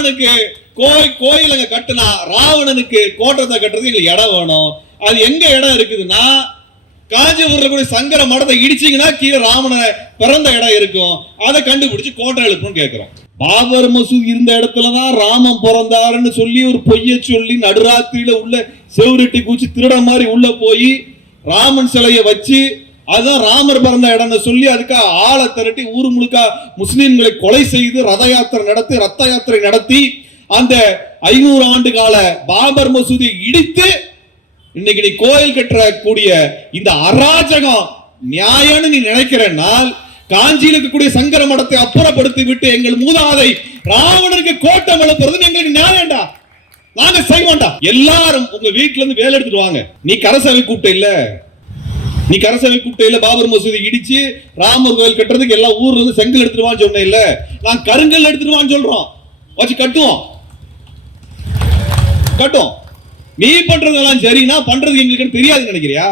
ராமனுக்கு கோயில் அங்க கட்டினா ராவணனுக்கு கோட்டத்தை கட்டுறதுக்கு எங்களுக்கு இடம் வேணும். அது எங்க இடம் இருக்குதுன்னா காஞ்சிபுரத்துல கூட சங்கர மடத்தை இடிச்சீங்கன்னா கீழே ராமனை பிறந்த இடம் இருக்கும். அதை கண்டுபிடிச்சு கோட்டை எழுப்பணும்னு கேட்கிறோம். பாபர் மசூதி இருந்த இடத்துலதான் ராமன் பிறந்தாருன்னு சொல்லி ஒரு பொய்ய சொல்லி நடுராத்திரியில உள்ள செவுரெட்டி கூச்சி திருட மாதிரி உள்ள போய் ராமன் சிலையை வச்சு அதுதான் ராமர் பிறந்த இடம்னு சொல்லி அதுக்காக ஆளை திரட்டி ஊர் முழுக்க முஸ்லிம்களை கொலை செய்து ரத யாத்திரை நடத்தி அந்த 500 ஆண்டு கால பாபர் மசூதியை இடித்து இன்னைக்கு நீ கோயில் கட்டக்கூடிய இந்த அராஜகம் நியாயம்னு நீ நினைக்கிறனால் காஞ்சியில் இருக்கக்கூடிய சங்கர மடத்தை அப்புறப்படுத்தி விட்டு எங்கள் மூதாதை ராவணனுக்கு கோட்டம் எழுப்புறது எங்களுக்கு நியாயம்டா, நாங்க செய்வோம்டா. எல்லாரும் உங்க வீட்டுல இருந்து வேலை எடுத்துட்டு வாங்க. நீ கரசவை கூப்பிட்ட இல்ல, பாபர் மசூதி இடிச்சு ராமர் கோயில் கட்டுறதுக்கு எல்லா ஊர்ல இருந்து செங்கல் எடுத்துருவான்னு சொன்ன இல்ல, நான் கருங்கல் எடுத்துருவான்னு சொல்றோம். வச்சு கட்டுவோம். நீ பண்றதெல்லாம் சரினா பண்றது எங்களுக்கு தெரியாது நினைக்கிறியா?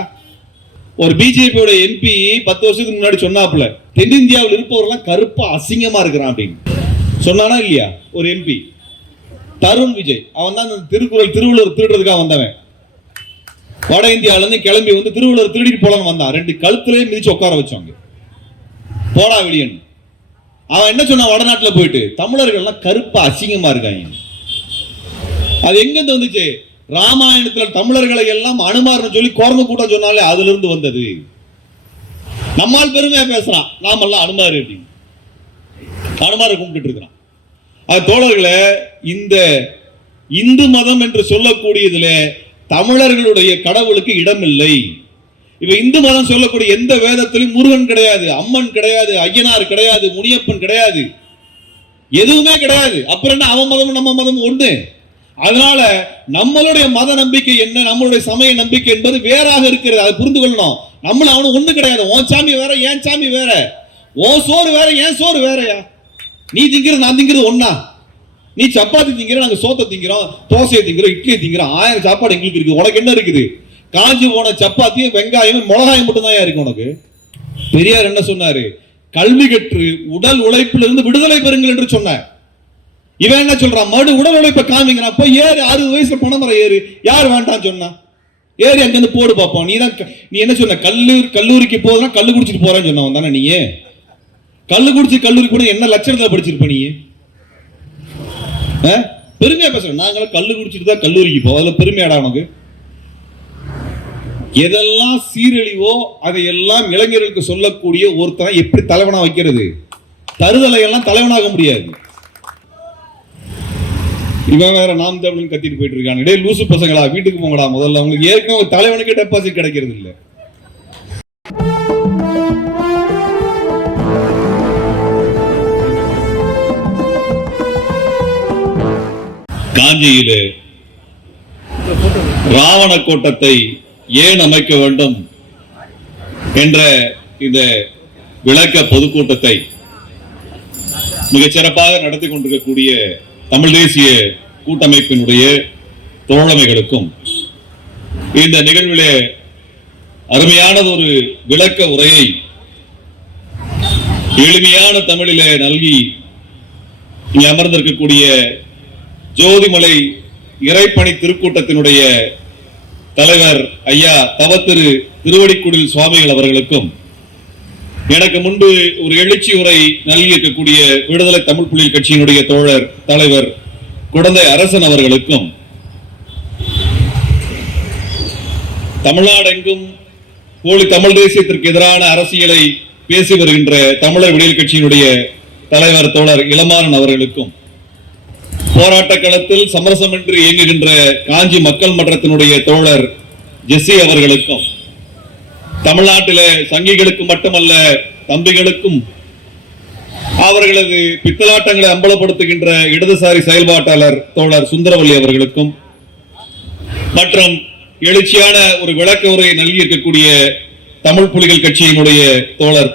ஒரு பிஜேபியோட எம்பி 10 வருஷத்துக்கு முன்னாடி சொன்னாப்புல தென்னிந்தியாவில் இருப்பவரெல்லாம் கருப்பா அசிங்கமா இருக்கிறான் அப்படின்னு சொன்னானா இல்லையா? ஒரு எம்பி தருண் விஜய், அவன் தான் திருவள்ளுவர் திருடுறதுக்காக வந்தவன். வட இந்தியாவில இருந்து கிளம்பி வந்து திருவள்ளுவர் திருடிட்டு போலான்னு வந்தான். 2 கழுத்துலயே மிதிச்சு உட்கார வச்சாங்க, போடா வெளியன். அவன் என்ன சொன்னான்? வடநாட்டுல போயிட்டு தமிழர்கள் எல்லாம் கருப்பா அசிங்கமா இருக்காங்க. அது எங்க இருந்து வந்துச்சு? ராமாயணத்துல தமிழர்களை எல்லாம் அனுமார்னு சொல்லி கோர்ம கூட்டம் சொன்னாலே அதுல இருந்து வந்தது. நம்மால் பெருமையா பேசுறான், நாமெல்லாம் அனுமார் அப்படின்னு அனுமாரை கும்பிட்டு இருக்கிறான். அது தோழர்களே, இந்த இந்து மதம் என்று சொல்லக்கூடியதுல தமிழர்களுடைய கடவுளுக்கு இடம் இல்லை. இப்ப இந்து மதம் சொல்லக்கூடிய எந்த வேதத்திலும் முருகன் கிடையாது, அம்மன் கிடையாது, ஐயனார் கிடையாது, முனியப்பன் கிடையாது, எதுவுமே கிடையாது. அப்புறம் என்ன அவன் மதம் நம்ம மதம் ஒண்ணு. அதனால நம்மளுடைய மத நம்பிக்கை என்ன, நம்மளுடைய சமய நம்பிக்கை என்பது வேறாக இருக்கிறது. அதை புரிந்து கொள்ளணும். நம்மள அவனு ஒண்ணு கிடையாது. உன் சாமி வேற, என் சாமி வேற, உன் சோறு வேற, என் சோறு வேறயா. நீ திங்கிறது நான் திங்கிறது ஒன்னா. நீ சப்பாத்தி திங்கிற, நாங்க சோத்தை திங்கிறோம், தோசையை திங்கிறோம், இட்லியை திங்கிறோம். 1000 சாப்பாடு எங்களுக்கு இருக்கு. உனக்கு என்ன இருக்குது? காஞ்சி போன சப்பாத்தியும் வெங்காயம் மிளகாயம் மட்டும் தான் இருக்கு உனக்கு. பெரியார் என்ன சொன்னாரு? கல்வி கற்று உடல் உழைப்பிலிருந்து விடுதலை பெறுங்கள் என்று சொன்னார். இவன் என்ன சொல்றான்? மறு உடல் உழைப்பை காமிங்கிறான். போய் ஏறு, 60 வயசுல பணமரம் ஏறு. யார் வேண்டாம் சொன்னா? ஏறி அங்கிருந்து போடு பார்ப்போம். நீ என்ன சொன்ன? கல்லூரிக்கு போதுனா கல்லு குடிச்சிட்டு போறேன்னு சொன்னவன் தானே நீ? கல்லு குடிச்சு கல்லூரி கூட என்ன லட்சணத்துல படிச்சிருப்ப நீ? பெருமையா பேசுற. நாங்களும் கல்லு குடிச்சிட்டு தான் கல்லூரிக்கு போவோம். அதுல பெருமையாடா உனக்கு? எதெல்லாம் சீரழிவோ அதையெல்லாம் இளைஞர்களுக்கு சொல்லக்கூடிய ஒருத்தனை எப்படி தலைவனா வைக்கிறது? தருதலை எல்லாம் தலைவனாக முடியாது. இவன் வேற நாம் தமிழ் கத்திட்டு போயிட்டு இருக்காங்க. டே லூசு பசங்களா, வீட்டுக்கு போங்கடா முதல்ல. உங்களுக்கு ஏற்கனவே தலைவனுக்கு டெபாசிட் கிடைக்கிறது இல்ல. காஞ்சியிலே ராவண கோட்டத்தை ஏன் அமைக்க வேண்டும் என்ற இந்த விளக்க பொதுக்கூட்டத்தை மிகச் சிறப்பாக நடத்தி கொண்டிருக்கக்கூடிய தமிழ் தேசிய கூட்டமைப்பினுடைய தோழமைகளுக்கும் இந்த நிகழ்விலே அருமையானது ஒரு விளக்க உரையை எளிமையான தமிழிலே நல்கி இங்கே அமர்ந்திருக்கக்கூடிய ஜோதிமலை இறைப்பணி திருக்கூட்டத்தினுடைய தலைவர் ஐயா தவத்திரு திருவடிக்குடில் சுவாமிகள் அவர்களுக்கும், எனக்கு முன்பு ஒரு எழுச்சி உரை நல்கியிருக்கக்கூடிய விடுதலை தமிழ் புலிகள் கட்சியினுடைய தோழர் தலைவர் குடந்தை அரசன் அவர்களுக்கும், தமிழ்நாடெங்கும் போலி தமிழ் தேசியத்திற்கு எதிரான அரசியலை பேசி வருகின்ற தமிழர் விடியல் கட்சியினுடைய தலைவர் தோழர் இளமாறன் அவர்களுக்கும், போராட்ட களத்தில் சமரசமின்றி இயங்குகின்ற காஞ்சி மக்கள் மன்றத்தினுடைய தோழர் ஜெஸ்ஸி அவர்களுக்கும், தமிழ்நாட்டில சங்கிகளுக்கு மட்டுமல்ல தம்பிகளுக்கும் அவர்களது பித்தலாட்டங்களை அம்பலப்படுத்துகின்ற இடதுசாரி செயல்பாட்டாளர் தோழர் சுந்தரவல்லி அவர்களுக்கும், மற்றும் எழுச்சியான ஒரு விளக்க உரையை நல்கி இருக்கக்கூடிய தமிழ் புலிகள் கட்சியினுடைய தோழர்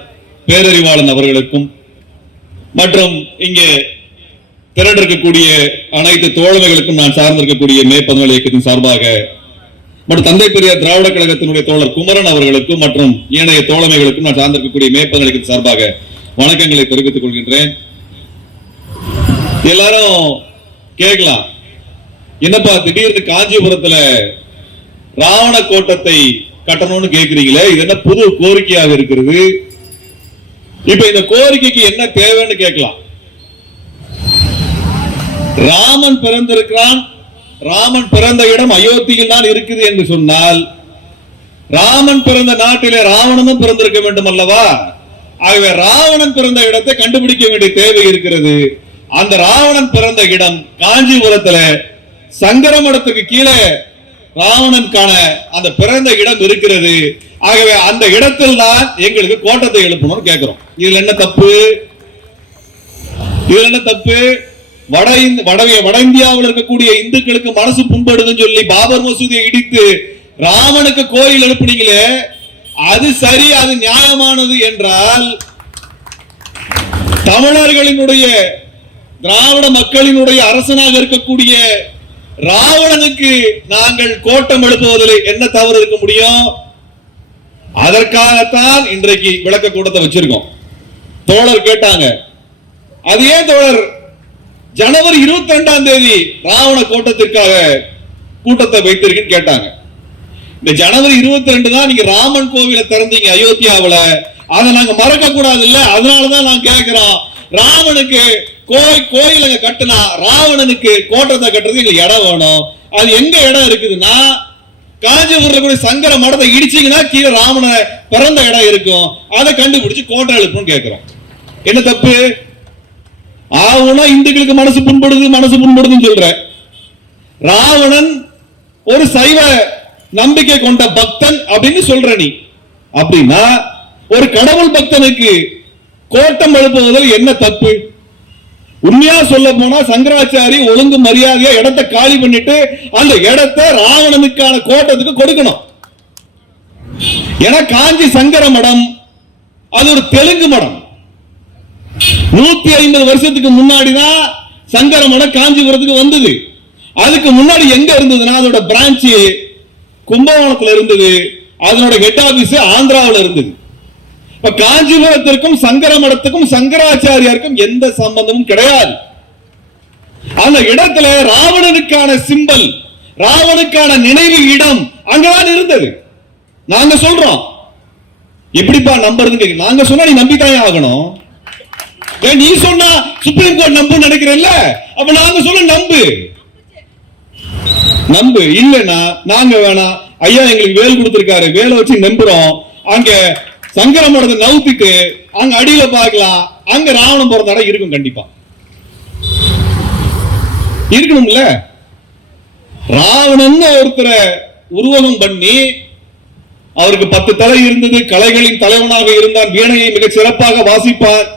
பேரறிவாளன் அவர்களுக்கும், மற்றும் இங்கே திரண்டிருக்கக்கூடிய அனைத்து தோழமைகளுக்கும் நான் சார்ந்திருக்கக்கூடிய மே 14 இயக்கத்தின் சார்பாக மற்றும் தந்தை பெரியார் திராவிட கழகத்தினுடைய தோழர் குமரன் அவர்களுக்கும் மற்றும் ஏனைய தோழமைகளுக்கும் நான் சார்ந்திருக்கக்கூடிய மே 14 இயக்கத்தின் சார்பாக வணக்கங்களை தெரிவித்துக் கொள்கின்றேன். எல்லாரும் கேட்கலாம், என்னப்பா திடீர்னு காஞ்சிபுரத்துல ராவண கோட்டத்தை கட்டணும்னு கேக்குறீங்களே, இது என்ன புது கோரிக்கையாக இருக்கிறது? இப்ப இந்த கோரிக்கைக்கு என்ன தேவைன்னு கேட்கலாம். ராமன் பிறந்திருக்கிறான், ராமன் பிறந்த இடம் அயோத்தியில் தான் இருக்குது என்று சொன்னால், ராமன் பிறந்த நாட்டிலே ராவணனும் பிறந்திருக்க வேண்டும் அல்லவா? ஆகவே ராவணன் பிறந்த இடத்தை கண்டுபிடிக்க வேண்டிய தேவை இருக்கிறது. அந்த ராவணன் பிறந்த இடம் காஞ்சிபுரத்துல சங்கர மடத்துக்கு கீழே ராவணனுக்கான அந்த பிறந்த இடம் இருக்கிறது. ஆகவே அந்த இடத்தில் தான் எங்களுக்கு கோட்டத்தை எழுப்பணும்னு கேட்கிறோம். இதுல என்ன தப்பு? இதுல என்ன தப்பு? வட இந்தியாவில் இருக்கக்கூடிய இந்துக்களுக்கு மனசு புண்படுதுன்னு சொல்லி பாபர் மசூதியை இடித்து ராமனுக்கு கோயில் எழுப்புனீங்களே, அது சரி, அது நியாயமானது என்றால், தமிழர்களினுடைய திராவிட மக்களினுடைய அரசனாக இருக்கக்கூடிய ராவணனுக்கு நாங்கள் கோட்டம் எழுப்புவதில் என்ன தவறு இருக்க முடியும்? அதற்காகத்தான் இன்றைக்கு விளக்க கூட்டத்தை வச்சிருக்கோம். தோழர் கேட்டாங்க, அது ஏன் தோழர் ஜனவரி 22ஆம் தேதி ராவண கோட்டத்திற்காக கூட்டத்தை வைத்திருக்கேன்னு கேட்டாங்க. இந்த ஜனவரி 22 தான் நீங்க ராமன் கோவிலை திறந்தீங்க அயோத்தியாவில், அதை நாங்க மறக்க கூடாது இல்ல? அதனாலதான் நான் கேட்கிறோம், ராமனுக்கு கோயில் அங்க கட்டினா ராவணனுக்கு கோட்டத்தை கட்டுறதுக்கு எங்களுக்கு இடம் வேணும். அது எங்க இடம் இருக்குதுன்னா, காஞ்சிபுரத்துல கூட சங்கர மடத்தை இடிச்சீங்கன்னா கீழே ராமன பிறந்த இடம் இருக்கும், அதை கண்டுபிடிச்சு கோட்டை எழுப்புன்னு கேட்கிறோம். என்ன தப்பு? ஆவுனா இந்துக்களுக்கு மனசு புண்படுதுன்னு சொல்ற. ராவணன் ஒரு சைவ நம்பிக்கை கொண்ட பக்தன் அப்படின்னு சொல்ற நீ. அப்படின்னா ஒரு கடவுள் பக்தனுக்கு கோட்டம் எழுப்புவதில் என்ன தப்பு? உண்மையா சொல்ல போனா சங்கராச்சாரி ஒழுங்கு மரியாதையா இடத்தை காலி பண்ணிட்டு அந்த இடத்தை ராவணனுக்கான கோட்டத்துக்கு கொடுக்கணும். ஏன்னா காஞ்சி சங்கர மடம் அது ஒரு தெலுங்கு மடம். 150 வருஷத்துக்கு முன்னாடிதான் சங்கர மடம் காஞ்சிபுரத்துக்கு வந்தது. அதுக்கு முன்னாடி எங்க இருந்ததுன்னா அதோட பிரான்ச் கும்பகோணத்துல இருந்தது, அதனோட ஹெட் ஆபீஸ் ஆந்திராவில் இருந்தது. இப்ப காஞ்சிபுரத்திற்கும் சங்கர மடத்துக்கும் சங்கராச்சாரியாருக்கும் எந்த சம்பந்தமும் கிடையாது. அந்த இடத்துல ராவணனுக்கான சிம்பல், ராவனுக்கான நினைவு இடம் அங்கதான் இருந்தது. நாங்க சொல்றோம், எப்படிப்பா நம்புறதுன்னு நாங்க சொன்னா நீ நம்பித்தானே ஆகணும். நீ சொன்னா சுப்ரீம் கோர்ட் நம்பு நினைக்கிறல்ல, அப்ப நாங்க சொல்ல நம்பு இல்லைன்னா நாங்க வேணாம், ஐயா எங்களுக்கு வேல் கொடுத்திருக்காரு, வேலை வச்சு நம்புறோம், அங்க சங்கர மடத்தை நவுத்திட்டு அங்க அடியில பார்க்கலாம், அங்க ராவணம் போற தடை இருக்கும், கண்டிப்பா இருக்கணும்ல. ராவணன் ஒருத்தரை உருவகம் பண்ணி அவருக்கு 10 தலை இருந்தது, கலைகளின் தலைவனாக இருந்தான், வீணையை மிக சிறப்பாக வாசிப்பார்,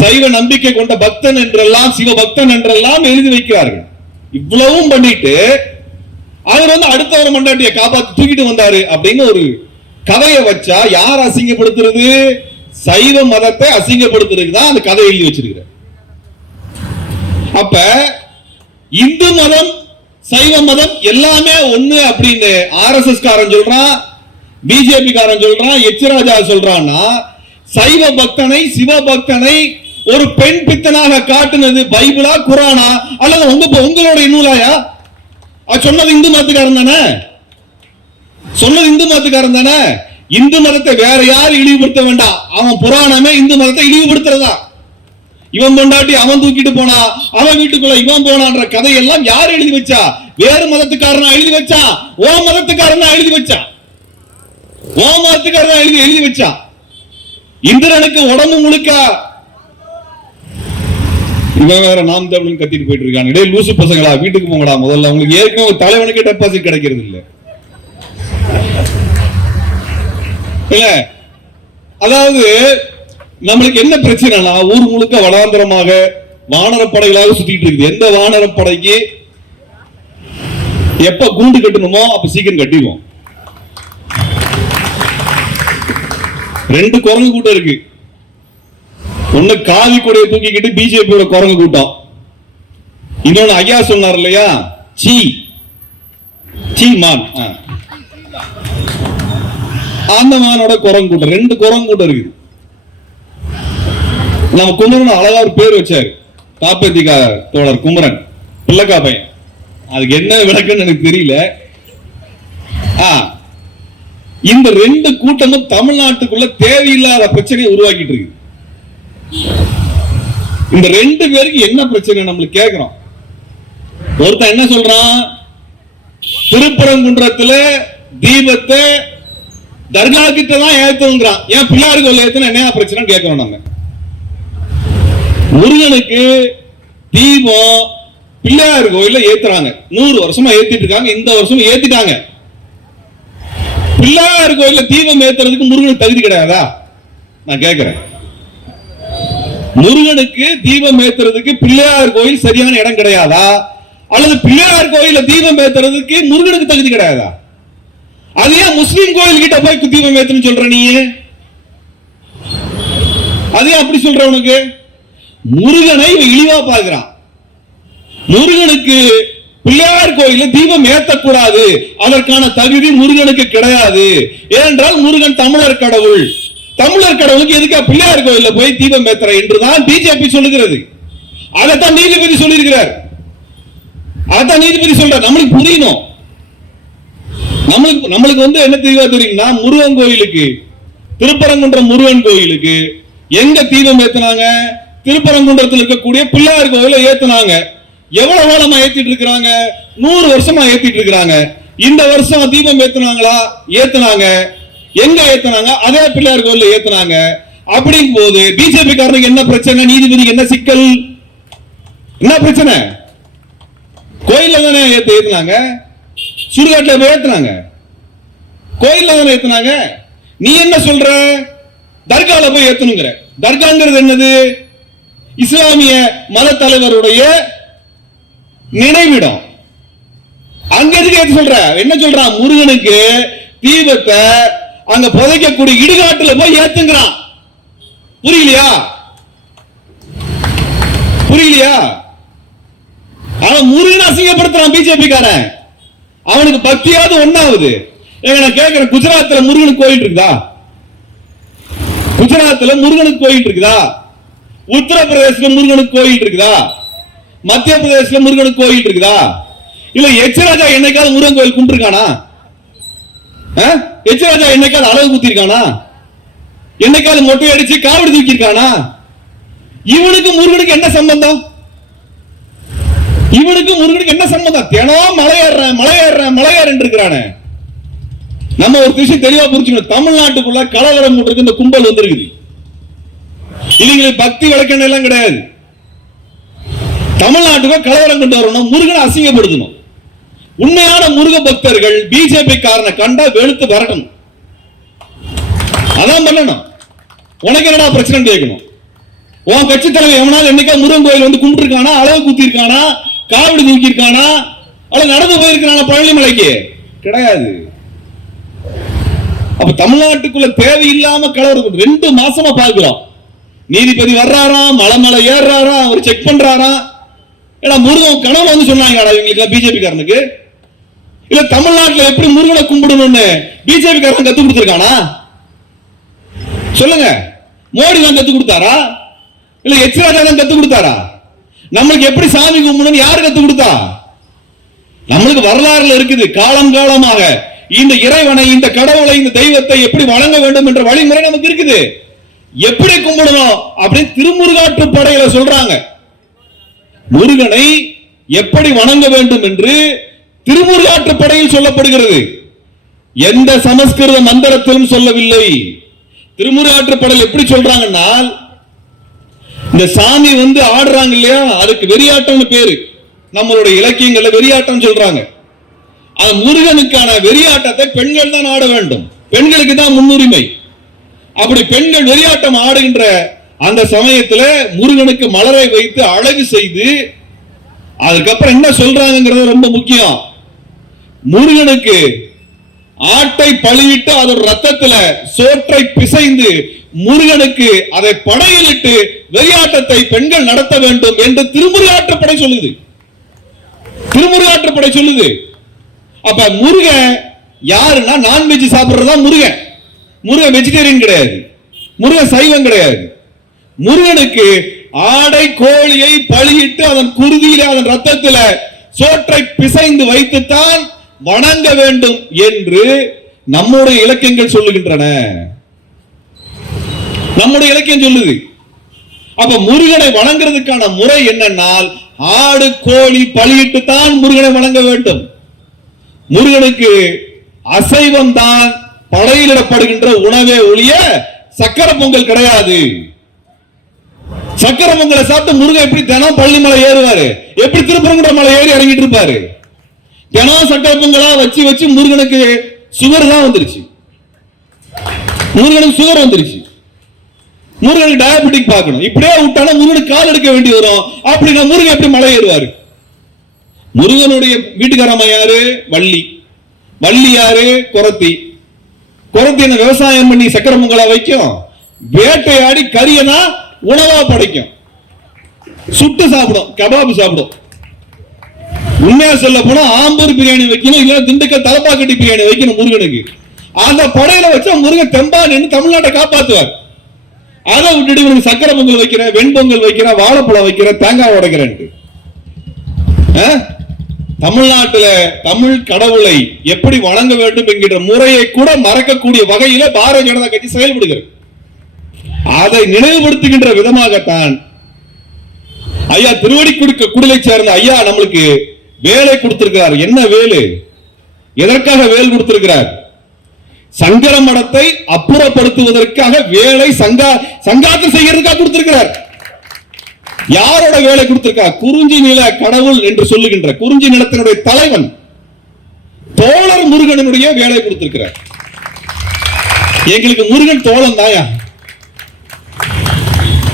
சைவ நம்பிக்கை கொண்ட பக்தன் என்றெல்லாம் சிவபக்தன் என்றெல்லாம் எழுதி வைக்கிறார்கள். இவ்வளவும் பண்ணிட்டு அவர் அடுத்தவர மண்டாட்டியை காப்பாத்தி தூக்கிட்டு வந்தாரு அப்படின்னு ஒரு கதையை வச்சா யார் அசிங்கப்படுத்துறது? சைவ மதத்தை அசிங்கப்படுத்துறதுக்கு தான் அந்த கதை எழுதி வச்சிருக்கிற. அப்ப இந்து மதம் சைவ மதம் எல்லாமே ஒண்ணு அப்படின்னு RSS காரன் சொல்றான், பிஜேபி காரன் சொல்றான், எச்ராஜா சொல்றான்னா, சைவ பக்தனை சிவபக்தனை ஒரு பெண் பித்தனாக காட்டுனது பைபிளா குரானா அல்லது உங்களுடைய நூலாயா? சொன்னது இந்து மதத்துக்காரன் தானே, சொன்னது இந்து மதத்துக்காரன் தானே. இந்து மதத்தை வேற யாரும் இழிவுபடுத்த வேண்டாம், அவன் புராணமே இந்து மதத்தை இழிவுபடுத்துறதா. இவன் பொண்டாட்டி அவன் தூக்கிட்டு போனா, அவன் வீட்டுக்குள்ள இவன் போனான்ற கதையெல்லாம் யார் எழுதி வச்சா? வேறு மதத்துக்காரனா எழுதி வச்சா, ஓ மதத்துக்காரனா எழுதி வச்சா, ஓ மதத்துக்காரனா எழுதி வச்சா. இந்திரனுக்கு உடம்பு முழுக்க இவன் வேற நாம் தமிழ் கத்திட்டு போயிட்டு இருக்காங்க. டேய் லூசு பசங்களா, வீட்டுக்கு போங்கடா முதல்ல, உங்களுக்கு ஏற்கனவே தலைவனுக்கே டெபாசிட் கிடைக்கிறது இல்ல. அதாவது நம்மளுக்கு என்ன பிரச்சனைனா, ஊர் முழுக்க வடாந்திரமாக வானரப்படைகளாக சுத்திட்டு இருக்குது. எந்த வானரப்படைக்கு எப்ப கூண்டு கட்டணுமோ அப்ப சீக்கிரம் கட்டிடுவோம். 2 குரங்கு கூட்டம் இருக்கு. ஒண்ணு காவி கொடையை தூக்கிக்கிட்டு பிஜேபியோட குரங்கு கூட்டம், இன்னொன்னு ஐயா சொன்னார் இல்லையா, சீ மான், அந்த மானோட குரங்கு கூட்டம். 2 குரங்கு கூட்டம் இருக்குது. நம்ம குமரன் அழகா ஒரு பேர் வச்சாரு, தாப்பத்திக தோழர் குமரன் பிள்ளைக்கா பையன், அதுக்கு என்ன விளக்குன்னு எனக்கு தெரியல. இந்த ரெண்டு கூட்டமும் தமிழ்நாட்டுக்குள்ள தேவையில்லாத பிரச்சனையை உருவாக்கிட்டு இருக்கு. இந்த ரெண்டு பேருக்கு என்ன பிரச்சனை நம்மளுக்கு கேட்கிறோம். ஒருத்தன் என்ன சொல்றான், திருப்பரங்குன்றத்துல தீபத்தை தர்கா கிட்ட தான் ஏத்துங்கிறான். ஏன் பிள்ளையார் கோயில் ஏத்துனா என்ன பிரச்சனை கேட்கிறோம். நம்ம முருகனுக்கு தீபம் பிள்ளையார் கோயில்ல ஏத்துறாங்க, 100 வருஷமா ஏத்திட்டு இருக்காங்க, இந்த வருஷம் ஏத்திட்டாங்க. பிள்ளையார் கோயில்ல தீபம் ஏத்துறதுக்கு முருகனுக்கு தகுதி கிடையாதா? நான் கேட்கிறேன். முருகனுக்கு தீபம் ஏத்துறதுக்கு பிள்ளையார் கோயில் சரியான இடம் கிடையாதா, அல்லது பிள்ளையார் கோயில தீபம் ஏத்துறதுக்கு முருகனுக்கு தகுதி கிடையாதா? அது ஏன் முஸ்லீம் கோயில் கிட்ட போய் தீபம் ஏத்துன்னு சொல்ற நீ? அது அப்படி சொல்ற உனக்கு? முருகனை இழிவா பார்க்கிறான். முருகனுக்கு பிள்ளையார் கோயில தீபம் ஏத்தக்கூடாது, அதற்கான தகுதி முருகனுக்கு கிடையாது. ஏனென்றால் முருகன் தமிழர் கடவுள். தமிழர் கடவுளுக்கு எதுக்கா பிள்ளையார் கோயில போய் தீபம் ஏத்துற என்றுதான் பிஜேபி சொல்லுகிறது. அதைத்தான் நீதிபதி சொல்லியிருக்கிறார். அதான் நீதிபதி சொல்ற. நம்மளுக்கு புரியணும். நம்மளுக்கு என்ன தெளிவா தெரியும்னா, முருகன் கோயிலுக்கு, திருப்பரங்குன்றம் முருகன் கோயிலுக்கு எங்க தீபம் ஏத்துனாங்க? திருப்பரங்குன்றத்தில் இருக்கக்கூடிய பிள்ளையார் கோயில ஏத்துனாங்க. எவ்வளவு காலமா ஏத்திட்டு இருக்கிறாங்க? 100 வருஷமா ஏத்திட்டு இருக்கிறாங்க. இந்த வருஷம் தீபம் ஏத்துனாங்களா? ஏத்துனாங்க. எங்க ஏத்துனாங்க? அதே பிள்ளையார் கோயில ஏத்துனாங்க. அப்படிங்கும் போது பிஜேபி காரனுக்கு என்ன பிரச்சனை? நீதிபதிக்கு என்ன சிக்கல்? என்ன பிரச்சனை? கோயில்ல தானே ஏத்துனாங்க, சுடுகாட்டுல போய் ஏத்துனாங்க, கோயில்ல தானே ஏத்துனாங்க. நீ என்ன சொல்ற? தர்கால போய் ஏத்தணுங்கிற. தர்காங்கிறது என்னது? இஸ்லாமிய மத தலைவருடைய நினைவிடம். அங்க எதுக்கு ஏத்து சொல்ற? என்ன சொல்றான்? முருகனுக்கு தீபத்தை அங்க புதைக்கக்கூடிய இடுகாட்டுல போய் ஏத்துங்கிறான். புரியலையா? புரியலையா? அவன் முருகன் அசிங்கப்படுத்துறான் பிஜேபி காரன். அவனுக்கு பக்தியாவது ஒண்ணாவது. நான் கேட்கிறேன், குஜராத்ல முருகனுக்கு கோயில் இருக்குதா? குஜராத்ல முருகனுக்கு கோயில் இருக்குதா? உத்தரப்பிரதேசல முருகனுக்கு கோயில் இருக்குதா? மத்திய பிரதேசல முருகனுக்கு கோயில் இருக்குதா? இல்ல எச்சராஜா என்னைக்காவது முருகன் கோயில் கும்பிட்டுருக்கானா? எச்சராஜா என்னைக்காவது அளவு குத்திருக்கானா? என்னைக்காவது மொட்டை அடிச்சு காவடி தூக்கி இருக்கானா? இவனுக்கு முருகனுக்கு என்ன சம்பந்தம்? இவனுக்கு முருகனுக்கு என்ன சம்பந்தம்? தினம் மலையேறேன் இருக்கிறானே. நம்ம ஒரு விஷயம் தெளிவா புரிஞ்சுக்கணும். தமிழ்நாட்டுக்குள்ள கலவரம் போட்டு இந்த கும்பல் வந்திருக்குது. இவங்களுக்கு பக்தி விளக்கணம் எல்லாம் கிடையாது. தமிழ்நாட்டுக்கு கலவரம் கொண்டு வரணும், முருகனை அசிங்கப்படுத்தணும். உண்மையான முருக பக்தர்கள் பிஜேபி காரனை கண்டா வெளுத்து வரணும். அதான் பண்ணணும். உனக்கு என்னடா பிரச்சனை கேட்கணும். உன் கட்சி தலைவர் எவனாலும் என்னைக்கா முருகன் கோயில் வந்து கும்பிட்டு இருக்கானா? அளவு குத்தி இருக்கானா? காவடி தூக்கி இருக்கானா? அல்லது நடந்து போயிருக்கான பழனி மலைக்கு? கிடையாது. அப்ப தமிழ்நாட்டுக்குள்ள தேவையில்லாம கலவரம் 2 மாசமா பார்க்கிறோம். நீதிபதி வர்றாரா, மலை ஏறாரா, அவர் செக் பண்றாரா? ஏன்னா முருகன் கனவுல வந்து சொன்னாங்க இவங்களுக்கு பிஜேபி காரனுக்கு. இல்ல தமிழ்நாட்டில் எப்படி முருகனை கும்பிடணும்னு பிஜேபி காரன் கத்து கொடுத்திருக்கானா? சொல்லுங்க. மோடி தான் கத்து கொடுத்தாரா? இல்ல எச்ராஜா தான் கத்து கொடுத்தாரா? நம்மளுக்கு எப்படி சாமி கும்பிடணும் யாரு கத்து கொடுத்தா? நம்மளுக்கு வரலாறுல இருக்குது. காலம் காலமாக இந்த இறைவனை, இந்த கடவுளை, இந்த தெய்வத்தை எப்படி வணங்க வேண்டும் என்ற வழிமுறை நமக்கு இருக்குது. எப்படி கும்பிடணும் அப்படின்னு திருமுருகாற்றுப்படையில சொல்றாங்க. முருகனை எப்படி வணங்க வேண்டும் என்று திருமுருகாற்றுப்படையில் சொல்லப்படுகிறது. எந்த சமஸ்கிருத மந்திரத்திலும் சொல்லவில்லை. திருமுருகாற்றுப்படையில் எப்படி சொல்றாங்கன்னா, இந்த சாமி வந்து ஆடுறாங்க இல்லையா, அதுக்கு வெறியாட்டம் பேரு. நம்மளுடைய இலக்கியங்கள்ல வெறியாட்டம் சொல்றாங்க. அது முருகனுக்கான வெறியாட்டத்தை பெண்கள் தான் ஆட வேண்டும். பெண்களுக்கு தான் முன்னுரிமை. அப்படி பெண்கள் வெறியாட்டம் ஆடுகின்ற அந்த சமயத்துல முருகனுக்கு மலரை வைத்து அழகு செய்து, அதுக்கப்புறம் என்ன சொல்றாங்கிறது ரொம்ப முக்கியம். முருகனுக்கு ஆட்டை பழிவிட்டு அதோட ரத்தத்துல சோற்றை பிசைந்து முருகனுக்கு அதை படையிலிட்டு வெறியாட்டத்தை பெண்கள் நடத்த வேண்டும் என்று திருமுருகாற்றுப்படை சொல்லுது. திருமுருகாற்றுப்படை சொல்லுது. அப்ப முருகன் யாருன்னா நான்வெஜ் சாப்பிடுறதா முருகன். முருகன் வெஜிடேரியன் கிடையாது, முருகன் சைவம் கிடையாது. முருகனுக்கு ஆடை கோழியை பலியிட்டு அதன் குருதியில அதன் ரத்தத்தில் சோற்றை பிசைந்து வைத்துத்தான் வணங்க வேண்டும் என்று நம்முடைய இலக்கியங்கள் சொல்லுகின்றன. நம்முடைய இலக்கியம் சொல்லுது. அப்ப முருகனை வணங்குறதுக்கான முறை என்னன்னால் ஆடு கோழி பலியிட்டு தான் முருகனை வணங்க வேண்டும். முருகனுக்கு அசைவம் தான் படையிலிடப்படுகின்ற உணவே ஒழிய சக்கர பொங்கல் கிடையாது. சக்கர பொங்கலை சாப்பிட்டு முருகன் எப்படி தினம் பள்ளிமலை ஏறுவாரு, எப்படி திருப்பரங்குன்ற மலை ஏறி இறங்கிட்டு இருப்பாரு. தினம் சக்கர பொங்கலா வச்சு வச்சு முருகனுக்கு சுகர் தான் வந்துருச்சு. முருகனுக்கு சுகர் வந்துருச்சு. முருகனுக்கு டயபெட்டிக் பார்க்கணும். இப்படியே விட்டானா முருகனுக்கு கால் எடுக்க வேண்டி வரும். அப்படின்னா முருகன் எப்படி மலை ஏறுவாரு? முருகனுடைய வீட்டுக்காரம்மா யாரு? வள்ளி. வள்ளி யாரு? குரத்தி. குரத்தி என்ன விவசாயம் பண்ணி சக்கர பொங்கலா வைக்கும்? வேட்டையாடி கரியனா உணவா படைக்கும். சுட்டு சாப்பிடும், கபாபு சாப்பிடும். உண்மையா சொல்ல போனா ஆம்பூர் பிரியாணி வைக்கணும், இல்ல திண்டுக்கல் தலப்பாக்கட்டி பிரியாணி வைக்கணும் முருகனுக்கு. அந்த படையில வச்சா முருகன் தெம்பா நின்று தமிழ்நாட்டை காப்பாத்துவார். அதை விட்டுட்டு சக்கர பொங்கல் வைக்கிற, வெண்பொங்கல் வைக்கிற, வாழைப்பழம் வைக்கிற, தேங்காய் உடைக்கிறேன். தமிழ்நாட்டில் தமிழ் கடவுளை எப்படி வணங்க வேண்டும் என்கிற முறையை கூட மறக்கக்கூடிய வகையில பாரதிய ஜனதா கட்சி செயல்படுகிறது. அதை நினைவுபடுத்துகின்ற விதமாகத்தான் ஐயா திருவடிக்குடிலை சேர்ந்த ஐயா நம்மளுக்கு வேலை கொடுத்திருக்கிறார். என்ன வேலை? எதற்காக வேலை கொடுத்திருக்கிறார்? சங்கர மடத்தை அப்புறப்படுத்துவதற்காக வேலை சங்காத்தம் செய்யறதுக்காக கொடுத்திருக்கிறார். யாரோட வேலை கொடுத்திருக்கார்? குறிஞ்சி நில கடவுள் என்று சொல்லுகின்ற குறிஞ்சி நிலத்தினுடைய தலைவன் தோழர் முருகனுடைய வேலை கொடுத்திருக்கிறார். எங்களுக்கு முருகன் தோழன் தாயா,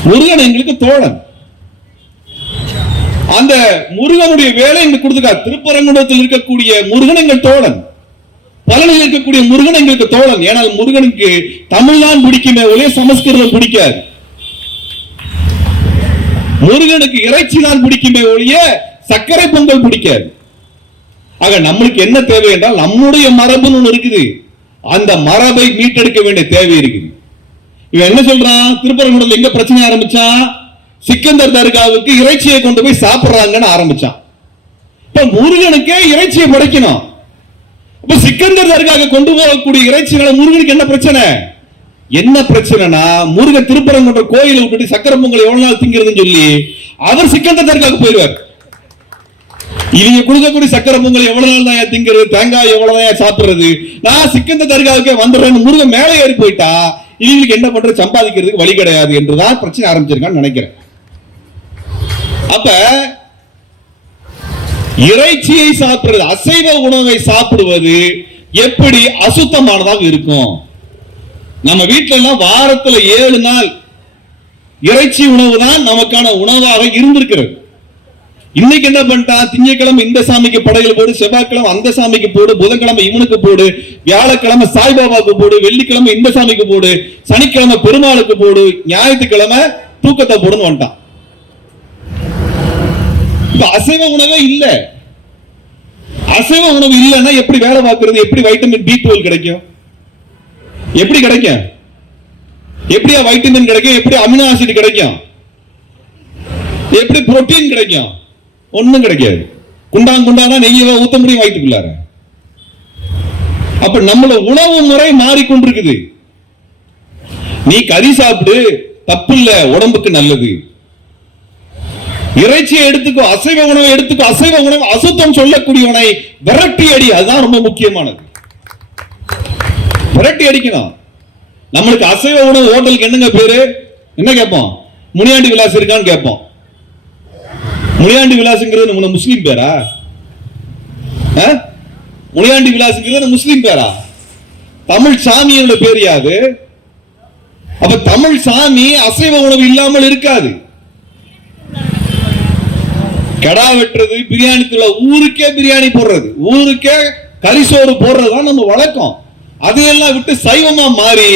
முருகன் எங்களுக்கு தோழன். அந்த முருகனுடைய வேலை எங்களுக்கு கொடுத்திருக்கார். திருப்பரங்குன்றத்தில் இருக்கக்கூடிய முருகன் எங்கள் தோழன், பழனியில் இருக்கக்கூடிய முருகன் எங்களுக்கு தோழன். ஏனால் முருகனுக்கு தமிழ்தான் பிடிக்குமே ஒரே சமஸ்கிருதம் பிடிக்காது. முருகனுக்கு இறைச்சி தான் பிடிக்குமே ஒழிய சர்க்கரை பொங்கல் பிடிக்காது. ஆக நம்மளுக்கு என்ன தேவை என்றால் நம்முடைய மரபுன்னு ஒண்ணு இருக்குது, அந்த மரபை மீட்டெடுக்க வேண்டிய தேவை இருக்குது. இவன் என்ன சொல்றான்? திருப்பரங்குன்றத்தில் எங்க பிரச்சனை ஆரம்பிச்சான்? சிக்கந்தர் தர்காவுக்கு இறைச்சியை கொண்டு போய் சாப்பிடுறாங்கன்னு ஆரம்பிச்சான். இப்ப முருகனுக்கே இறைச்சியை படைக்கணும். இப்ப சிக்கந்தர் தர்காவுக்கு கொண்டு போகக்கூடிய இறைச்சிகளை முருகனுக்கு என்ன பிரச்சனை? என்ன பிரச்சனைனா முருகன் திருப்பரங்குன்ற கோயிலை விட்டுட்டு சக்கர பொங்கல் எவ்வளவு நாள் திங்கிறதுன்னு சொல்லி அவர் சிக்கந்தர் தர்காவுக்கு போயிடுவார். இவங்க கொடுக்கக்கூடிய சக்கர பொங்கல் எவ்வளவு நாள் தான் திங்கிறது, தேங்காய் எவ்வளவு தான் சாப்பிடுறது, நான் சிக்கந்தர் தர்காவுக்கே வந்துடுறேன்னு முருகன் மேலே ஏறி போயிட்டா இவங்களுக்கு என்ன பண்றது? சம்பாதிக்கிறதுக்கு வழி கிடையாது என்றுதான் பிரச்சனை ஆரம்பிச்சிருக்கான்னு நினைக்கிறேன். அப்ப இறைச்சியை சாப்பிடுறது, அசைவ உணவை சாப்பிடுவது எப்படி அசுத்தமானதாக இருக்கும்? நம்ம வீட்டுல எல்லாம் வாரத்துல 7 நாள் இறைச்சி உணவு தான் நமக்கான உணவாக இருந்திருக்கிறது. இன்னைக்கு என்ன பண்ணிட்டான்? திங்கட்கிழமை இந்த சாமிக்கு படையல் போடு, செவ்வாய்க்கிழமை அந்த சாமிக்கு போடு, புதன்கிழமை இவனுக்கு போடு, வியாழக்கிழமை சாய்பாபாவுக்கு போடு, வெள்ளிக்கிழமை இந்த சாமிக்கு போடு, சனிக்கிழமை பெருமாளுக்கு போடு, ஞாயிற்றுக்கிழமை தூக்கத்தை போடுன்னு வந்துட்டான். அசைவ உணவே இல்ல. அசைவ உணவு இல்லைன்னா எப்படி வேலை பார்க்கிறது? எப்படி வைட்டமின் B12 கிடைக்கும்? எப்படி கிடைக்கும்? எப்படியா வைட்டமின் கிடைக்கும்? எப்படி அமினோ ஆசிட் கிடைக்கும்? எப்படி புரோட்டீன் கிடைக்கும்? ஒண்ணும் கிடைக்காது. குண்டானா நெய்யவா ஊத்த முடியும் வயிற்றுக்குள்ளார. அப்ப நம்மள உணவு முறை மாறிக்கொண்டிருக்குது. நீ கறி சாப்பிடு, தப்பு இல்ல, உடம்புக்கு நல்லது. இறைச்சியை எடுத்துக்கோ, அசைவ உணவை எடுத்துக்கோ. அசைவ உணவு அசுத்தம் சொல்லக்கூடியவனை விரட்டி அடி. அதுதான் ரொம்ப முக்கியமானது. விரட்டி அடிக்கணும். நம்மளுக்கு அசைவ உணவு ஹோட்டலுக்கு என்னங்க பேரு? என்ன கேட்போம்? முனியாண்டி விலாஸ் இருக்கான்னு கேட்போம். முனியாண்டி விலாசுங்கிறது நம்ம முஸ்லீம் பேரா? முனியாண்டி விலாசுங்கிறது முஸ்லீம் பேரா? தமிழ் சாமியோட பேர் யாது? அப்ப தமிழ் சாமி அசைவ உணவு இல்லாமல் இருக்காது. கடா வெட்டுறது, பிரியாணி, ஊருக்கே பிரியாணி போடுறது, ஊருக்கே கரிசோறு போடுறதுதான் நம்ம வழக்கம். அதையெல்லாம் விட்டு சைவமா மாறி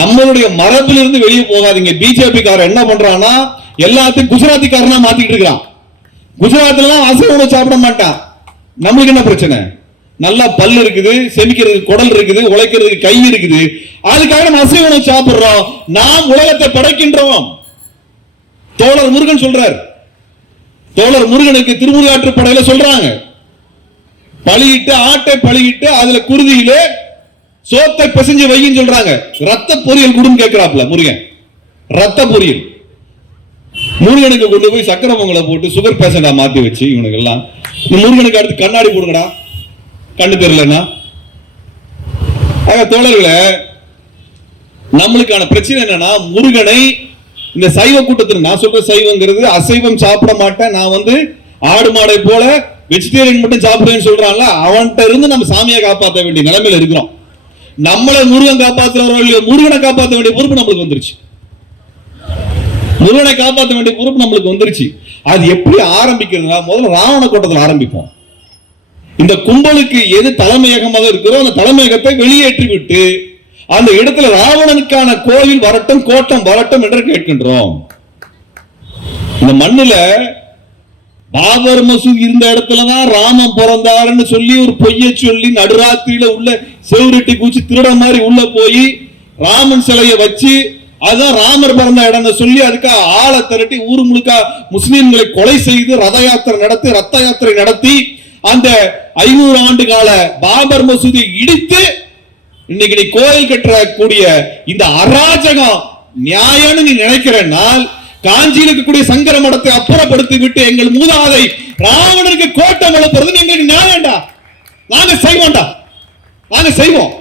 நம்மளுடைய மரபில் இருந்து வெளியே போகாதீங்க. பிஜேபி காரன் என்ன பண்றான்னா எல்லாத்தையும் குஜராத்தி காரனா மாத்திட்டு இருக்கான். குஜராத்ல அசைவ உணவு சாப்பிட மாட்டான். நம்மளுக்கு என்ன பிரச்சனை? நல்லா பல்லு இருக்குது, செமிக்கிறதுக்கு குடல் இருக்குது, உழைக்கிறதுக்கு கை இருக்குது. அதுக்காக நம்ம அசைவ உணவு சாப்பிடுறோம். நாம் உலகத்தை படைக்கின்றோம். தோழர் முருகன் சொல்றார். தோழர் முருகனுக்கு திருமுருகாற்றுப்படையில சொல்றாங்க, பழியிட்டு ஆட்டை பழியிட்டு அதுல குருதியிலே சோத்தை பிசைஞ்சு வைன்னு சொல்றாங்க. ரத்த பொரியல் குடுன்னு கேட்கிறாப்ல முருகன். ரத்த பொரியல் முருகனுக்கு கொண்டு போய் சக்கரை பொங்கலை போட்டு சுகர் பேஷண்டா மாத்தி வச்சு இவனுக்கு எல்லாம் முருகனுக்கு அடுத்து கண்ணாடி போடுங்கடா கண்ணு தெரியலன்னா. தோழர்களே, நம்மளுக்கான பிரச்சனை என்னன்னா, முருகனை இந்த சைவ கூட்டத்தில், நான் சொல்ற சைவங்கிறது அசைவம் சாப்பிட மாட்டேன், நான் ஆடு மாடை போல வெஜிடேரியன் மட்டும் சாப்பிடுவேன்னு சொல்றான்ல, அவன்கிட்ட இருந்து நம்ம சாமியை காப்பாற்ற வேண்டிய நிலைமையில இருக்கிறோம். நம்மளை முருகன் காப்பாற்றுறவரோ இல்லையோ, முருகனை காப்பாற்ற வேண்டிய பொறுப்பு நம்மளுக்கு வந்துருச்சு. முருகனை காப்பாற்ற வேண்டிய பொறுப்பு நம்மளுக்கு வந்துருச்சு. அது எப்படி ஆரம்பிக்கிறதுனா, முதல்ல ராவண கோட்டத்தில் ஆரம்பிப்போம். இந்த கும்பலுக்கு எது தலைமையகமாக இருக்கிறோ அந்த தலைமையகத்தை வெளியேற்றி விட்டு அந்த இடத்துல ராவணனுக்கான கோவில் வரட்டும், கோட்டம் வரட்டும் என்று கேட்கின்றோம். இந்த மண்ணுல பாபர் மசூதி இருந்த இடத்துலதான் ராமன் பிறந்தாருன்னு சொல்லி ஒரு பொய்ய சொல்லி நடுராத்திரியில உள்ள செவுரெட்டி பூச்சி திருட மாதிரி உள்ள போய் ராமன் சிலையை வச்சு அதான் ராமர் பிறந்த இடம் சொல்லி அதுக்காக ஆளை திரட்டி ஊர் முழுக்க முஸ்லிம்களை கொலை செய்து ரத யாத்திரை நடத்தி அந்த 500 ஆண்டு கால பாபர் மசூதி இடித்து இன்னைக்கு நீ கோயில் கட்டக்கூடிய இந்த அராஜகம் நியாயம்னு நீ நினைக்கிறனால், காஞ்சியில் இருக்கக்கூடிய சங்கர மடத்தை அப்புறப்படுத்தி விட்டு எங்கள் மூதாதை ராவணனுக்கு கோட்டம் எழுப்புறது எங்களுக்கு நியாயம்டா. நாங்க செய்வோம்டா, நாங்க செய்வோம்.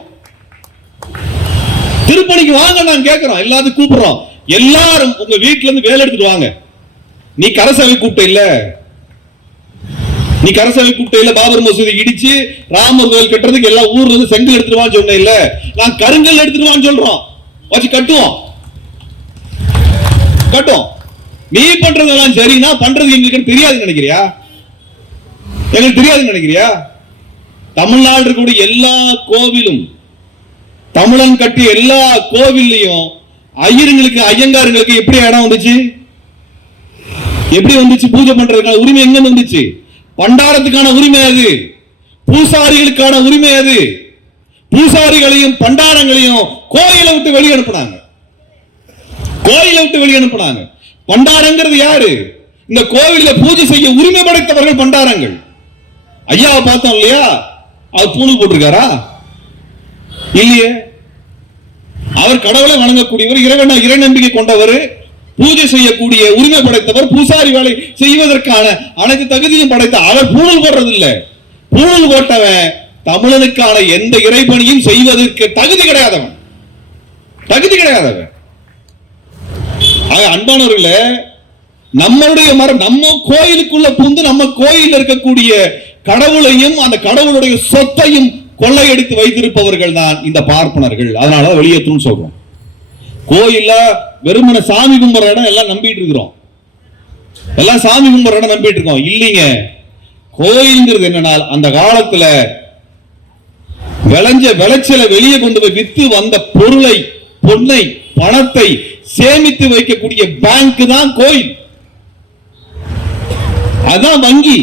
திருப்பணிக்கு வாங்க நான் கேட்கிறோம், எல்லாத்தையும் கூப்பிடுறோம். எல்லாரும் உங்க வீட்டுல இருந்து வேலை எடுத்துட்டு வாங்க. நீ கரசவை கூப்பிட்ட இல்ல, நீ கரசவை கூப்பிட்ட இல்ல, பாபர் மசூதி இடிச்சு ராமர் கோயில் கட்டுறதுக்கு எல்லா ஊர்ல இருந்து செங்கல் எடுத்துருவான்னு சொன்ன இல்ல, நான் கருங்கல் எடுத்துருவான்னு சொல்றோம். வச்சு கட்டுவோம். நீ பண்றதெல்லாம் சரினா பண்றது எங்களுக்கு தெரியாதுன்னு நினைக்கிறியா? எங்களுக்கு தெரியாதுன்னு நினைக்கிறியா? தமிழ்நாடு இருக்கக்கூடிய எல்லா கோவிலும், தமிழன் கட்டிய எல்லா கோவில்லையும் ஐயருங்களுக்கு ஐயங்காரங்களுக்கு எப்படி இடம் வந்துச்சு? எப்படி வந்துச்சு? பூஜை பண்றதுக்கான உரிமை எங்க வந்துச்சு? பண்டாரத்துக்கான உரிமை அது, பூசாரிகளுக்கான உரிமை அது. பூசாரிகளையும் பண்டாரங்களையும் கோயிலை விட்டு வெளியே அனுப்புனாங்க. கோயிலை விட்டு வெளியே அனுப்புனாங்க. பண்டாரங்கிறது யாரு? இந்த கோவில பூஜை செய்ய உரிமை படைத்தவர்கள் பண்டாரங்கள். ஐயாவை பார்த்தோம் இல்லையா? அவர் பூணூல் போட்டிருக்காரா? இல்லையே. அவர் கடவுளை வணங்கக்கூடியவர், இறை நம்பிக்கை கொண்டவர், பூஜை செய்யக்கூடிய உரிமை படைத்தவர், பூசாரி வேலை செய்வதற்கான அனைத்து தகுதியும் படைத்த அவர் பூணூல் போடுறது இல்ல. பூணூல் போட்டவன் தமிழனுக்கான எந்த இறைபணியும் செய்வதற்கு தகுதி கிடையாதவன். அன்பானவர்களே, நம்மளுடைய நம்ம கோயிலுக்குள்ள புந்து நம்ம கோயில் இருக்கக்கூடிய கடவுளையும் அந்த கடவுளுடைய சொத்தையும் கொள்ளையடித்து வைத்திருப்பவர்கள் தான் இந்த பார்ப்பனர்கள். அதனால வெளியேற்றும் சொல்றோம். கோயில்ல வெறுமன சாமி கும்பிடுற இடம் எல்லாம் நம்பிட்டு இருக்கிறோம். எல்லாம் சாமி கும்பிடுற இடம் நம்பிட்டு இருக்கோம். இல்லைங்க, கோயில்ங்கிறது என்னன்னா அந்த காலத்துல விளைஞ்ச விளைச்சலை வெளியே கொண்டு போய் வித்து வந்த பொருளை, பொன்னை, பணத்தை சேமித்து வைக்கக்கூடிய பேங்க் தான் கோயில். அதான் வங்கி.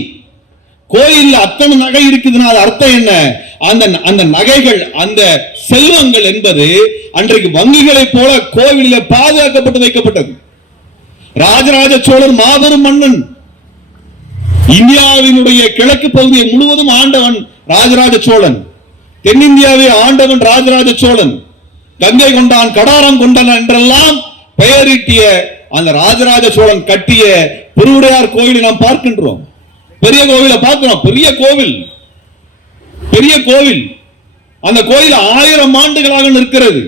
கோயில்ல அத்தனை நகை இருக்குதுன்னா அது அர்த்தம் என்ன? அந்த நகைகள், அந்த செல்வங்கள் என்பது அன்றைக்கு வங்கிகளை போல கோவிலில் பாதுகாக்கப்பட்டு வைக்கப்பட்டது. ராஜராஜ சோழன் மாபெரும் மன்னன். இந்தியாவினுடைய கிழக்கு பகுதியை முழுவதும் ஆண்டவன் ராஜராஜ சோழன். தென்னிந்தியாவை ஆண்டவன் ராஜராஜ சோழன். கங்கை கொண்டான், கடாரம் கொண்டான் என்றெல்லாம் பெயரிட்டிய அந்த ராஜராஜ சோழன் கட்டிய பெருவுடையார் கோயிலை நாம் பார்க்கின்றோம். பெரிய கோவிலை பார்க்கிறோம். பெரிய கோவில். அந்த கோயில் 1000 ஆண்டுகளாக நிற்கிறது.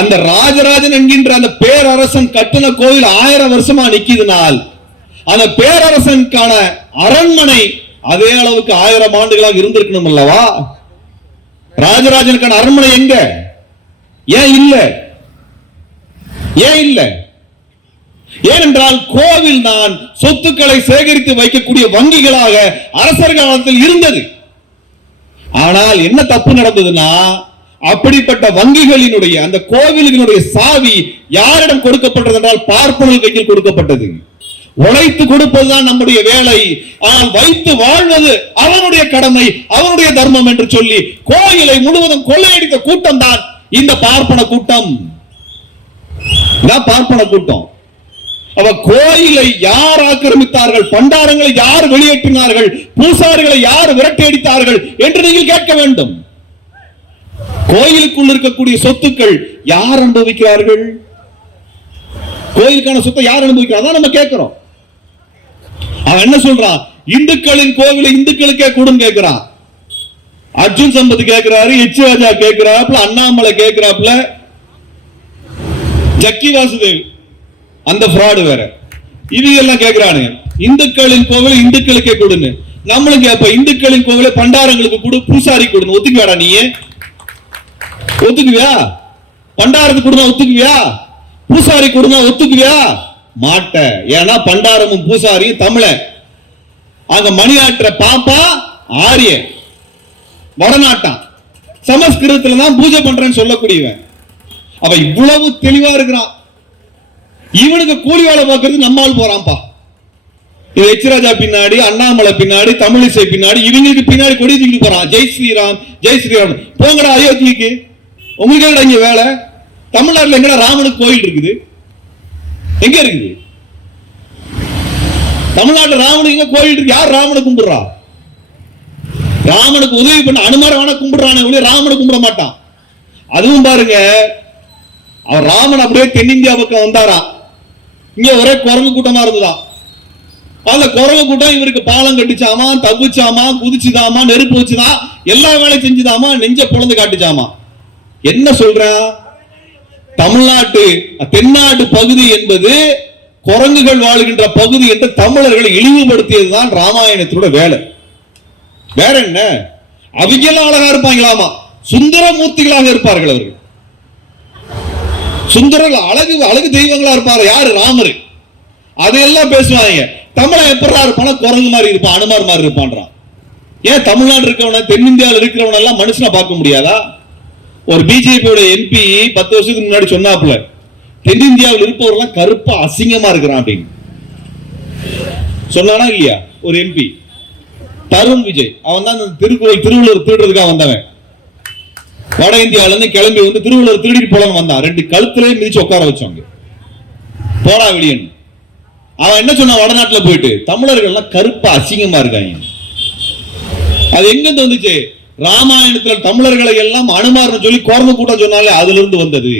அந்த ராஜராஜன் என்கின்ற அந்த பேரரசன் கட்டின கோயில் 1000 வருஷமா நிக்குதுனால் அந்த பேரரசனுக்கான அரண்மனை அதே அளவுக்கு 1000 ஆண்டுகளாக இருந்திருக்கணும் அல்லவா? ராஜராஜனுக்கான அரண்மனை எங்க? ஏன் இல்ல? ஏனென்றால் கோவில் தான் சொத்துக்களை சேகரித்து வைக்கக்கூடிய வங்கிகளாக அரசர் காலத்தில் இருந்தது. ஆனால் என்ன தப்பு நடந்ததுன்னா, அப்படிப்பட்ட வங்கிகளினுடைய அந்த கோவிலினுடைய சாவி யாரிடம் கொடுக்கப்பட்டது என்றால் பார்ப்பனர் கையில் கொடுக்கப்பட்டது. உழைத்து கொடுப்பதுதான் நம்முடைய வேலை, ஆனால் வைத்து வாழ்வது அவனுடைய கடமை, அவனுடைய தர்மம் என்று சொல்லி கோயிலை முழுவதும் கொள்ளையடித்த கூட்டம் தான் இந்த பார்ப்பன கூட்டம். பார்ப்பன கூட்டம். அவ கோயிலை யார் ஆக்கிரமித்தார்கள், பண்டாரங்களை யார் வெளியேற்றினார்கள், பூசாரிகளை யார் விரட்டி அடித்தார்கள் என்று நீங்கள் கேட்க வேண்டும். கோயிலுக்குள் இருக்கக்கூடிய சொத்துக்கள் யார் அனுபவிக்கிறார்கள், கோயிலுக்கான சொத்தை யார் அனுபவிக்கிறார் நம்ம கேட்கிறோம். அவன் என்ன சொல்றான், இந்துக்களின் கோவிலை இந்துக்களுக்கே கூடும் கேட்கிறான். அர்ஜுன் சம்பத் கேட்கிறாரு, எச் ராஜா கேட்கிறாப்ல, அண்ணாமலை கேட்கிறாப்ல, ஜக்கி வாசுதேவ் அந்த ஃப்ராடு வேற, இது எல்லாம் கேட்கிறானுங்க. இந்துக்களின் கோவிலை இந்துக்களுக்கே கொடுன்னு நம்மளும் கேட்ப, இந்துக்களின் கோவிலை பண்டாரங்களுக்கு கொடு, பூசாரி கொடுன்னு ஒத்துக்குவாடா? நீ ஒத்துக்குவியா? பண்டாரத்துக்கு கொடுனா ஒத்துக்குவியா? பூசாரி கொடுனா ஒத்துக்குவியா? மாட்ட. ஏன்னா பண்டாரமும் பூசாரியும் தமிழ, அங்க மணியாற்ற பாப்பா ஆரிய வடநாட்டான், சமஸ்கிருதத்துல தான் பூஜை பண்றேன்னு சொல்லக்கூடியவன். அவ இவ்வளவு தெளிவா இருக்கிறான். இவனுக்கு கூலி வேலை பார்க்கறது நம்மால் போறான்பா. எச் ராஜா பின்னாடி, அண்ணாமலை பின்னாடி, தமிழிசை பின்னாடி, இவங்களுக்கு பின்னாடி கொடி தூக்கிட்டு போறான். ஜெய் ஸ்ரீராம், ஜெய் ஸ்ரீராம். போங்கடா அயோத்திக்கு, உங்களுக்கு எங்கடா இங்க வேலை? தமிழ்நாட்டில் எங்கடா ராமனுக்கு கோயில் இருக்குது? எங்க இருக்குது தமிழ்நாட்டில் ராமனுக்கு எங்க கோயில் இருக்கு? யார் ராமனை கும்பிடுறா? ராமனுக்கு உதவி பண்ண அனுமார வேணா கும்பிடுறானே, ராமனை கும்பிட மாட்டான். அதுவும் பாருங்க, அவர் ராமன் அப்படியே தென்னிந்தியா பக்கம் வந்தாரா, இங்க ஒரே குரங்கு கூட்டமா இருந்ததா. அந்த குரங்கு கூட்டம் இவருக்கு பாலம் கட்டிச்சாமா, தவிச்சாமா, குதிச்சுதாமா, நெருப்பு வச்சுதான், எல்லா வேலையும் செஞ்சுதாமா, நெஞ்ச பொழந்து காட்டுச்சாமா. என்ன சொல்ற, தமிழ்நாட்டு தென்னாட்டு பகுதி என்பது குரங்குகள் வாழ்கின்ற பகுதி என்று தமிழர்களை இழிவுபடுத்தியதுதான் ராமாயணத்தோட வேலை. வேற என்ன? அவிங்கெல்லாம் அழகா இருப்பாங்களாமா, சுந்தரமூர்த்திகளாக இருப்பார்கள் அவர்கள். சுந்தரர்கள் அழகு அழகு தெய்வங்களா இருப்பாரு. யாரு? ராமரு. அதையெல்லாம் பேசுவாங்க. தமிழன் எப்படா இருப்பான? குரங்கு மாதிரி இருப்பான், அனுமார் மாதிரி இருப்பான்றான். ஏன் தமிழ்நாடு இருக்கவன, தென்னிந்தியாவில் இருக்கிறவன எல்லாம் மனுஷனா பார்க்க முடியாதா? ஒரு பிஜேபியோட எம்பி 10 வருஷத்துக்கு முன்னாடி சொன்னாப்புல, தென்னிந்தியாவில் இருப்பவர்கள் கருப்பா அசிங்கமா இருக்கிறான் அப்படின்னு சொன்னானா இல்லையா? ஒரு எம்பி தருண் விஜய், அவன் தான் திருக்குறள் திருவள்ளுவர் திருடுறதுக்காக வந்தவன். வட இந்தியாவில இருந்து கிளம்பி வந்து திருவள்ளுவர் திருடிட்டு போலன்னு வந்தான். 2 கழுத்திலே மிதிச்சு உட்கார வச்சாங்க, போடா வெளியன். அவன் என்ன சொன்னான், வடநாட்டுல போயிட்டு தமிழர்கள் எல்லாம் கருப்பா அசிங்கமா இருக்காங்க. அது எங்க வந்துச்சு? ராமாயணத்துல தமிழர்களை எல்லாம் அனுமார்னு சொல்லி கோர்ம கூட்டம் சொன்னாலே அதுல இருந்து வந்தது.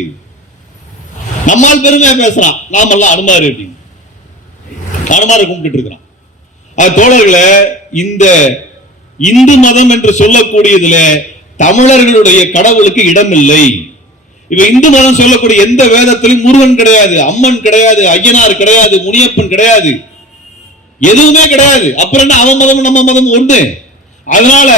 நம்மால் பெருமையா பேசுறான், நாமெல்லாம் அனுமார் அப்படின்னு அனுமாரை கும்பிட்டு இருக்கிறான். அது தோழர்களே, இந்த இந்து மதம் என்று சொல்லக்கூடியதுல தமிழர்களுடைய கடவுளுக்கு இடம் இல்லை. இப்ப இந்து மதம் சொல்லக்கூடிய எந்த வேதத்திலும் முருகன் கிடையாது, அம்மன் கிடையாது, ஐயனார் கிடையாது, முனியப்பன் கிடையாது, எதுவுமே கிடையாது. அப்புறம் என்ன, அவன் மதம் நம்ம மதம் ஒண்ணு. அதனால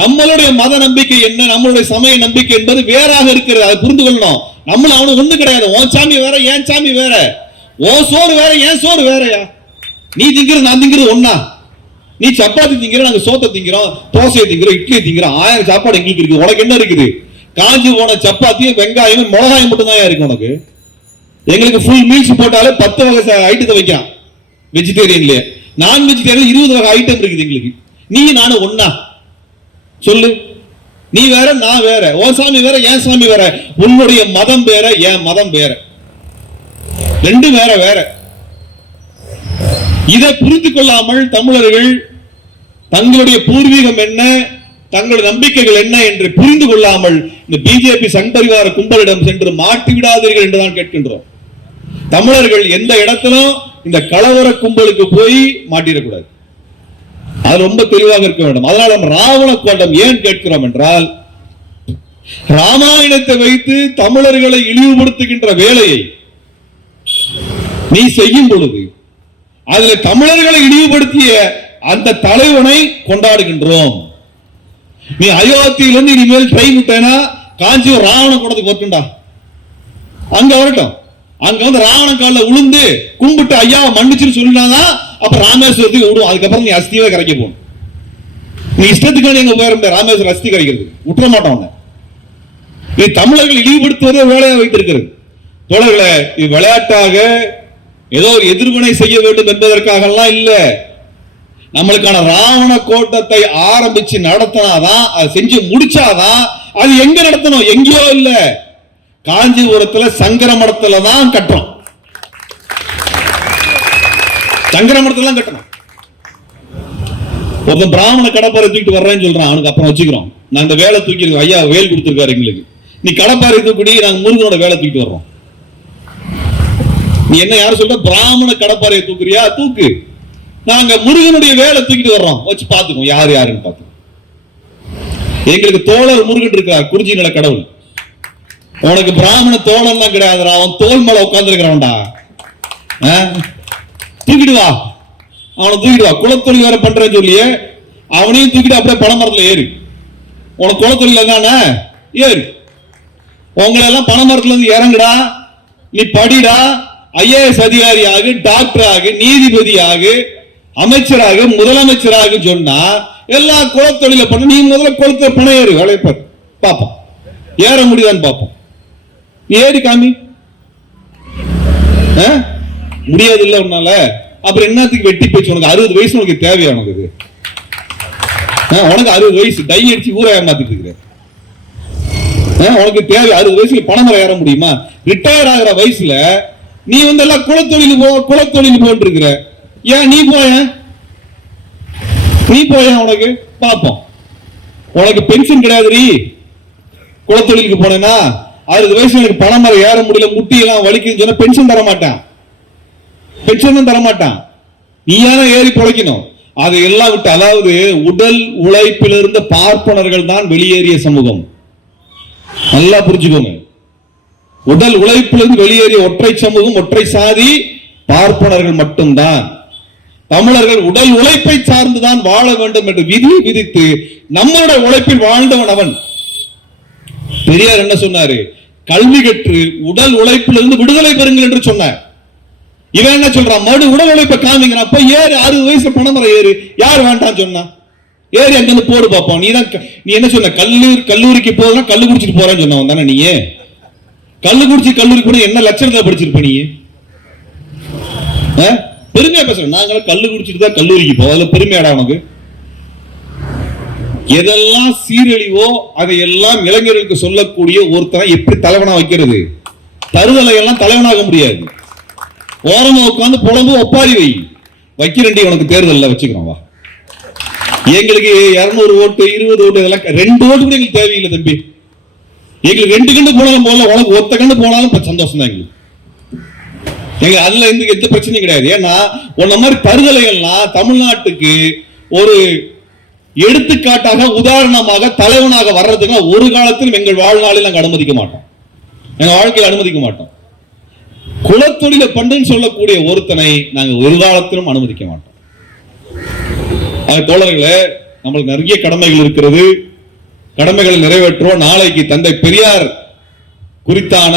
நம்மளுடைய மத நம்பிக்கை என்ன, நம்மளுடைய சமய நம்பிக்கை என்பது வேறாக இருக்கிறது. அதை புரிந்து கொள்ளணும். நம்மள அவனு ஒண்ணு கிடையாது. உன் சாமி வேற, என் சாமி வேற, உன் சோறு வேற, என் சோறு வேறயா. நீ திங்கிறது நான் திங்கிறது ஒன்னா. நீ சப்பாத்தி திங்கிற, நாங்க சோத்தை திங்கிறோம், தோசையை திங்கிறோம், இட்லி திங்கிறோம். 1000 சாப்பாடு எங்களுக்கு இருக்கு. உனக்கு என்ன இருக்குது? காஞ்சி போன சப்பாத்தியும் வெங்காயம் மிளகாயம் மட்டும் தான் இருக்கு உனக்கு. எங்களுக்கு ஃபுல் மீல்ஸ் போட்டாலே 10 வகை ஐட்டத்தை வைக்கலாம். வெஜிடேரியன்லயே நான் வெஜிடேரியன் 20 வகை ஐட்டம் இருக்குது எங்களுக்கு. நீ நானும் ஒன்னா சொல்லு. நீ வேற, நான் வேற, உன் சாமி வேற, என் சாமி வேற, உன்னுடைய மதம் வேற, என் மதம் வேற, ரெண்டும் வேற வேற. இதை புரிந்து கொள்ளாமல் தமிழர்கள் தங்களுடைய பூர்வீகம் என்ன, தங்களுடைய நம்பிக்கைகள் என்ன என்று புரிந்து கொள்ளாமல் இந்த பிஜேபி சங்பரிவார கும்பலிடம் சென்று மாட்டி விடாதீர்கள் என்றுதான் கேட்கின்றோம். தமிழர்கள் எந்த இடத்திலும் இந்த கலவர கும்பலுக்கு போய் மாட்டிடக்கூடாது. அது ரொம்ப தெளிவாக இருக்க வேண்டும். அதனால நம்ம ராவண கோட்டம் ஏன் கேட்கிறோம் என்றால், ராமாயணத்தை வைத்து தமிழர்களை இழிவுபடுத்துகின்ற வேலையை நீ செய்யும் பொழுது அதுல தமிழர்களை இழிவுபடுத்திய அந்த தலைவனை கொண்டாடுகின்றோம். நீ அயோத்தியிலிருந்து இனிமேல் ட்ரெயின் விட்டேனா காஞ்சிபுரம் ராவண கூடத்துக்கு வரட்டும்டா, அங்க வரட்டும். அங்க வந்து ராவண காலில் உளுந்து கும்பிட்டு ஐயா மன்னிச்சுன்னு சொல்லினாதான் அப்புறம் ராமேஸ்வரத்துக்கு விடும். அதுக்கப்புறம் நீ அஸ்தியே கரைக்க போகணும். நீ இஷ்டத்துக்கான எங்க போயிருந்த ராமேஸ்வரம் அஸ்தி கரைக்கிறது விட்டுற மாட்டோம். நீ தமிழர்கள் இழிவுபடுத்துவதே வேலையை வைத்திருக்கிறது. தோழர்களே, இது விளையாட்டாக ஏதோ ஒரு எதிர்வினை செய்ய வேண்டும் என்பதற்காக எல்லாம் இல்ல. நம்மளுக்கான ராவண கோட்டத்தை ஆரம்பிச்சு நடத்தினாதான், அது செஞ்சு முடிச்சாதான். அது எங்க நடத்தணும்? எங்கேயோ இல்ல, காஞ்சிபுரத்துல சங்கர மடத்துல தான் கட்டுறோம். சங்கர மடத்துல தான் கட்டணும். ஒருத்தன் பிராமண கடப்பாறை தூக்கிட்டு வர்றேன்னு சொல்றான், அவனுக்கு அப்புறம் வச்சுக்கிறோம். நான் இந்த வேலை தூக்கி ஐயா வேல் கொடுத்திருக்காரு எங்களுக்கு, நீ கடப்பாறை தூக்கி நாங்க முருகனோட வேலை தூக்கிட்டு வர்றோம். நீ என்ன யாரும் சொல்ற பிராமண கடப்பாறையை தூக்குறியா, தூக்கு, நாங்க முருகனுடைய வேலை தூக்கிட்டு வர்றோம், வச்சு பாத்துக்கோ யாரு யாருன்னு பாத்து. எங்களுக்கு தோழர் முருகன் இருக்கார், குறிஞ்சி நில கடவுள். உனக்கு பிராமண தோழன் தான் கிடையாதுடா, அவன் தோல் மேல உட்கார்ந்து இருக்கிறவன்டா. தூக்கிட்டு வா, அவனை தூக்கிட்டு வா. குலத்தொழில் வேற பண்றேன்னு சொல்லியே அவனையும் தூக்கிட்டு அப்படியே பனைமரத்துல ஏறு. உனக்கு குலத்தொழில் தானே, ஏறு. உங்களை எல்லாம் பனைமரத்துல இருந்து இறங்குடா, நீ படிடா, ஐஏஎஸ் அதிகாரியாக, டாக்டராக, நீதிபதியாக, அமைச்சராக, முதலமைச்சராக சொன்னா எல்லா குலத்தொழில பண்ண. நீ முதல்ல குளத்துல பணம் ஏறு, வேலைப்பார் பாப்போம், ஏற முடியுதான்னு பாப்போம். நீ ஏறி காமி. முடியாது இல்ல உன்னால, அப்புறம் என்னத்துக்கு வெட்டி போச்சு? உனக்கு 60 வயசு உனக்கு தேவையா? உனக்கு உனக்கு 60 வயசு டை அடிச்சு ஊரை ஏமாத்திட்டு இருக்கிற. உனக்கு தேவை 60 வயசுல பணமரம் ஏற முடியுமா? ரிட்டையர் ஆகிற வயசுல நீ வந்து எல்லாம் குலத்தொழில் போட்டு இருக்கிற. ஏன் நீ போய உனக்கு பாப்போம். உனக்கு பென்ஷன் கிடையாது. குலத்தொழிலுக்கு போனேன்னா 60 வயசு எனக்கு பணமரம் ஏற முடியல, முட்டி எல்லாம் வலிக்குன்னு சொன்னா பென்ஷன் தர மாட்டான், பென்ஷன் தர மாட்டான். நீ ஏன்னா ஏறி பொழைக்கணும். அதை எல்லாம் விட்டு, அதாவது உடல் உழைப்பிலிருந்து பார்ப்பனர்கள் தான் வெளியேறிய சமூகம். நல்லா புரிஞ்சுக்கோங்க. உடல் உழைப்பிலிருந்து வெளியேறிய ஒற்றை சமூகம், ஒற்றை சாதி பார்ப்பனர்கள் மட்டும்தான். தமிழர்கள் உடல் உழைப்பை சார்ந்துதான் வாழ வேண்டும் என்று விதியை விதித்து நம்மளுடைய உழைப்பில் வாழ்ந்தவன் அவன். பெரியார் என்ன சொன்னாரு? கல்வி கற்று உடல் உழைப்பிலிருந்து விடுதலை பெறுங்கள் என்று சொன்னார். இவன் என்ன சொல்றான்? மறு உடல் உழைப்பை காமிக்கிறான். அப்ப ஏறு, 60 வயசுல பணமரம் ஏறு. யார் வேண்டாம் சொன்னா? ஏறி அங்கிருந்து போடு பாப்போம். நீ என்ன சொன்ன? கல்லூரிக்கு போதுனா கல்லு குடிச்சிட்டு போறேன்னு சொன்னவன் தானே நீ? கல்லு குடிச்சு கல்லூரிக்கு போன என்ன லட்சணத்தை படிச்சிருப்ப நீ? பெருமையா பேசுற. நாங்களும் கல்லு குடிச்சிட்டு தான் கல்லூரிக்கு போவோம், அதுல பெருமையாடா உனக்கு? எதெல்லாம் சீரழிவோ அதையெல்லாம் இளைஞர்களுக்கு சொல்லக்கூடிய ஒருத்தரை எப்படி தலைவனா வைக்கிறது? தருதலை எல்லாம் தலைவனாக முடியாது. ஓரமா உட்காந்து புலம்பு ஒப்பாரி வைக்கிறண்டி உனக்கு தேர்தலில் வச்சுக்கிறோம் வா. எங்களுக்கு 200 ஓட்டு 20 ஓட்டு இதெல்லாம் 2 ஓட்டு கூட எங்களுக்கு தேவையில்லை தம்பி. எங்களுக்கு 2 கண்டு போனாலும் போல, உனக்கு ஒத்த கண்டு போனாலும் சந்தோஷம் தான் எங்களுக்கு. எங்க அதுல எந்த பிரச்சனையும் கிடையாது. ஏன்னா உன்ன மாதிரி தருதலை எல்லாம் தமிழ்நாட்டுக்கு ஒரு எடுத்துக்காட்டாக உதாரணமாக தலைவனாக வர்றதுக்கு ஒரு காலத்திலும் எங்கள் வாழ்நாளில் நாங்கள் அனுமதிக்க மாட்டோம், எங்க வாழ்க்கையில் அனுமதிக்க மாட்டோம். குலத்தொழில பண்டுன்னு சொல்லக்கூடிய ஒருத்தனை நாங்கள் ஒரு காலத்திலும் அனுமதிக்க மாட்டோம். தோழர்களே, நம்மளுக்கு நிறைய கடமைகள் இருக்கிறது, கடமைகளை நிறைவேற்றுவோம். நாளைக்கு தந்தை பெரியார் குறித்தான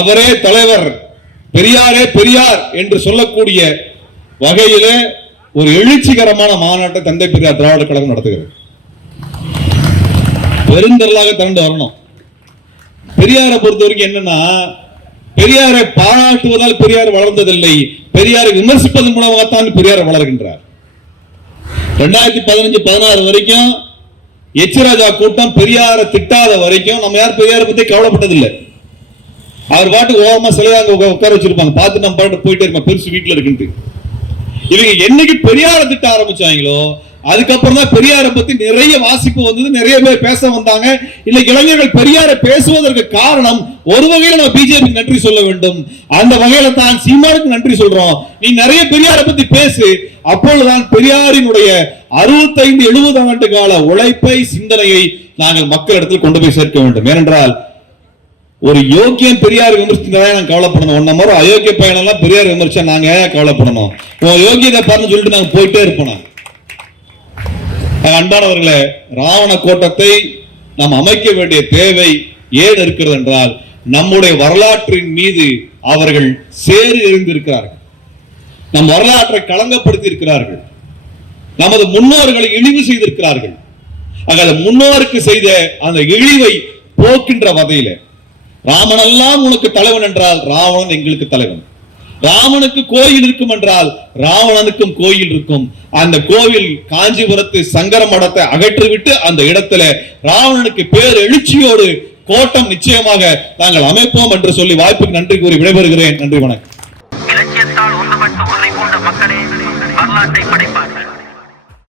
அவரே தலைவர், பெரியாரே பெரியார் என்று சொல்லக்கூடிய வகையிலே ஒரு எழுச்சிகரமான மாநாட்டை தந்தை பெரியார் திராவிட கழகம் நடத்துகிறது. பெருந்தரலாக திரண்டு வரணும். பெரியாரை பொறுத்த வரைக்கும் என்னன்னா, பெரியாரை பாராட்டுவதால் பெரியார் வளர்ந்ததில்லை, பெரியாரை விமர்சிப்பதன் மூலமாகத்தான் பெரியார் வளர்கின்றார். 2015-16 வரைக்கும் எச்ராஜா கூட்டம் பெரியாரை திட்டாத வரைக்கும் நம்ம யார் பெரியாரை பத்தி கவலைப்பட்டதில்லை. அவர் பாட்டுக்கு ஓரமா சிலையாக உட்கார வச்சிருப்பாங்க, பார்த்து நம்ம பாட்டு போயிட்டே இருப்போம், பெருசு வீட்டுல இருக்குன்ட்டு. இவங்க என்னைக்கு பெரியாரை திட்ட ஆரம்பிச்சாங்களோ அதுக்கப்புறம் தான் பெரியாரை பத்தி நிறைய வாசிப்பு வந்தது, நிறைய பேர் பேச வந்தாங்க. இன்னைக்கு இளைஞர்கள் பெரியாரை பேசுவதற்கு காரணம் ஒரு வகையில நம்ம பிஜேபி நன்றி சொல்ல வேண்டும். அந்த வகையில தான் சீமானுக்கு நன்றி சொல்றோம். நீ நிறைய பெரியாரை பத்தி பேசு, அப்பொழுதுதான் பெரியாரினுடைய 65-70 ஆண்டு கால உழைப்பை, சிந்தனையை நாங்கள் மக்களிடத்தில் கொண்டு போய் சேர்க்க வேண்டும். ஏனென்றால் ஒரு யோக்கியம் பெரியார் விமர்சித்ததான் நாங்க கவலைப்படணும். ஒன்ன மாதிரி அயோக்கிய பையன் எல்லாம் பெரியார் விமர்சா நாங்க கவலைப்படணும். யோகியதை பார்த்து சொல்லிட்டு நாங்க போயிட்டே இருப்போம். அன்பானவர்களே, ராவண கோட்டத்தை நாம் அமைக்க வேண்டிய தேவை ஏன் இருக்கிறது என்றால், நம்முடைய வரலாற்றின் மீது அவர்கள் சேறு எறிந்திருக்கிறார்கள், நம் வரலாற்றை களங்கப்படுத்தி இருக்கிறார்கள், நமது முன்னோர்களை இழிவு செய்திருக்கிறார்கள். முன்னோருக்கு செய்த அந்த இழிவை போக்கின்ற வகையில ராமன் எல்லாம் உனக்கு தலைவன் என்றால் ராவணன் எங்களுக்கு தலைவன். ராமனுக்கு கோயில் இருக்கும் என்றால் ராவணனுக்கும் கோயில் இருக்கும். அந்த கோவில் காஞ்சிபுரத்து சங்கர மடத்தை அகற்றிவிட்டு அந்த இடத்துல ராவணனுக்கு பேர் எழுச்சியோடு கோட்டம் நிச்சயமாக நாங்கள் அமைப்போம் என்று சொல்லி வாய்ப்புக்கு நன்றி கூறி விடைபெறுகிறேன். நன்றி, வணக்கம். இலட்சியத்தால் ஒன்றுபட்டு உறுதி பூண்ட மக்களே வரலாற்றை படைப்பார்கள்.